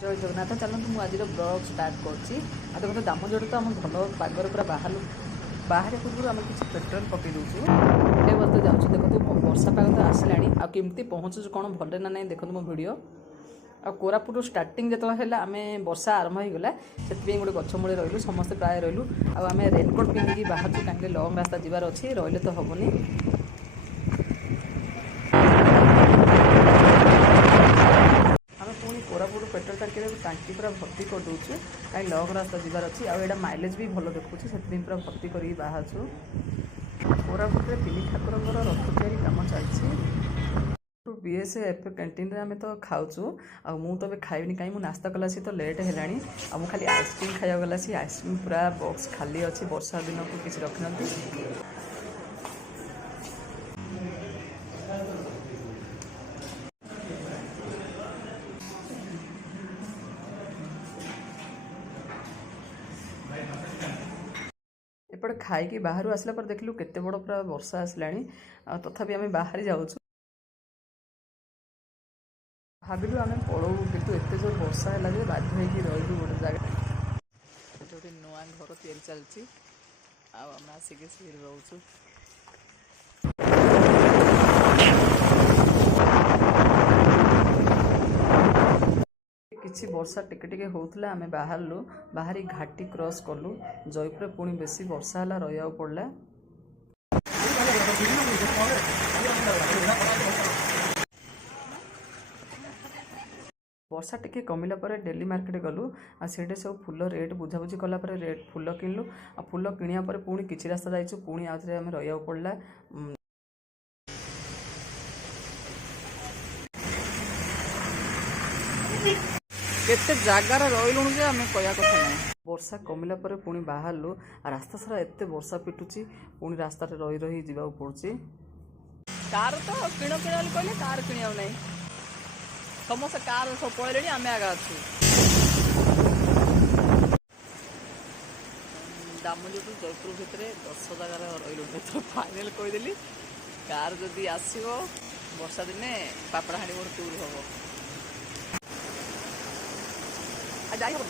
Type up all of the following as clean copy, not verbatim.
जय जगन्नाथ चलते मुझे आज ब्लॉग स्टार्ट करछि। देखो दामोजोड़ तो आम भल पागर पूरा बाहर पूर्व आम किसी पेट्रोल पकई दूसु गोटे बस जाऊँ। देखो वर्षा पाग तो आसला आमती पहुँचुଛୁ कौन भले ना ना देखो मो भिड आ कोरापुट स्टार्टिंग जो है आम वर्षा आरंभ होगा से गोटे गछ मूले रही समस्ते प्राय रही आम रेनकोट पिंधिकी बाहर कहीं लंग रास्ता जीवार अच्छी रही तो हेनी। कोरापुट पेट्रोल टांकी पूरा भर्ती कर दूसु कहीं लंग रास्ता जीवार अच्छी आईटा माइलेज भी भल देखुँ से पूरा भर्ती कर बाहर कोरापुट में तिनि ठाकुर रथ तैयारी कम चलती बीएसएफ कैंटीन आम तो खाऊँ मुझे खाइबी कहीं नास्ता कला सी तो लेट है मुझे खाली आइसक्रीम खाया गला सी आइसक्रीम पूरा बॉक्स खाली अच्छी वर्षा दिन को किसी रखी एपटे खाई बाहर आसला पर देखलु केते बड़ पूरा वर्षा आसला तथापि आम बाहरी जाऊँ भाविलु आम पलू कितु एत जोर वर्षा है बाध्य होगी रही गोटे जगह गोटे नुआ घर तैयारी चलती आम आसिक रोचु। किसी वर्षा टिके टिके होता आम बाहरलु बाहरी घाटी क्रॉस कलु जयपुर पुणी बेसी वर्षा है रहा पड़ा। वर्षा टिके कमिला पर डेली मार्केट गलु आटे सब फूल रेट बुझाबुझी कलापर रेट फूल किणलु आ फूल किणिया पर पुणी किसी रास्ता जाइछु पुणी आउथरे आम रहा पड़ा। केते जगार रही जे आम कया कथा ना वर्षा कमिला पर पुणी बाहरलु रास्ता सारा एत वर्षा पिटुची पुणी रास्ता रही रही जावाक पड़ुची। कार तो किण किण कहले कार किणिया नहीं समस्त कार सब पड़े आम आगा अच्छु दामोजोड़ जयपुर भितर 10 जगार रही तो फाइनाल कहीदेली कार जदि आसो वर्षा दिने पापड़ाहाड़ी मोर टूर हम जाई हम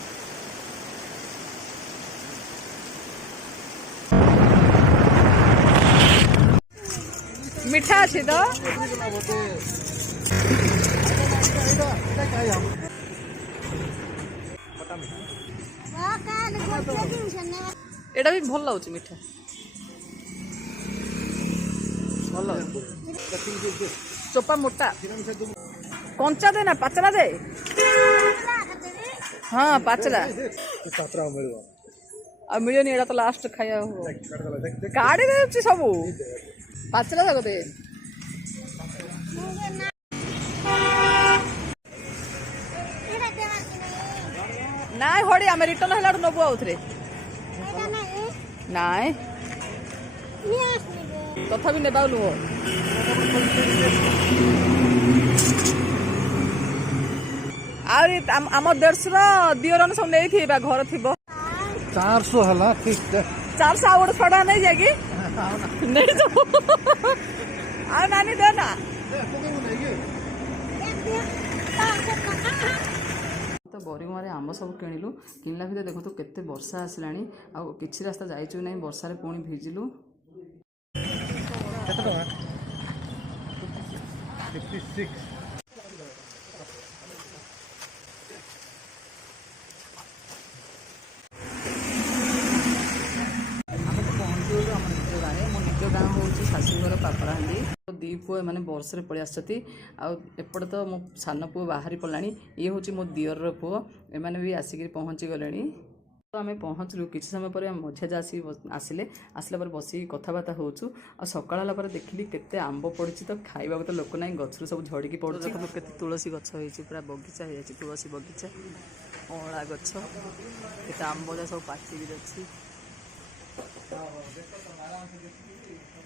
मिठा अच्छी तो एटा भी भल लगुच मिठा भल चोपा मोटा कंचा दे ना पाचला दे हाँ पाचला आ मिलनी एटा तो लास्ट खाया काढ़ी दे सब पाचला जाक दे ना हड़ी आम रिटर्न है नबू आउे ना तथापि नेबा लुह आम 150 दियर सब नहीं घर थी 400 है ठीक 400 आउट छड़ा नहीं जाएगी नहीं आ नानी देना तो बोरिंग मारे आम सब किणिलु किणला भितर देखो तो केते वर्षा आसला किसी रास्ता जाइचु नहीं वर्षा पुणी भिजिलु। मो निज गाँ हूँ शाशुघर पापड़ाहांडी दी पुओ मैंने बर्षे पलि आसपटे तो मो सान पुओ बाहरी पड़ा ये हूँ मो दियर पुओ एमाने भी आसिक पहुँची गले तो आम पहुँचलु किसी समय पर मझे आसी आसिले आसला पर बस कथबार्ता होचु आ सकाल पर देखिली केते आंब पड़ी तो खाइबा तो लोक ना गचर सब झड़की पड़ो के तुलसी गछ हो पूरा बगीचा हो तुलसी बगीचा अँला गछ के आंब सब पाचि भी अच्छी।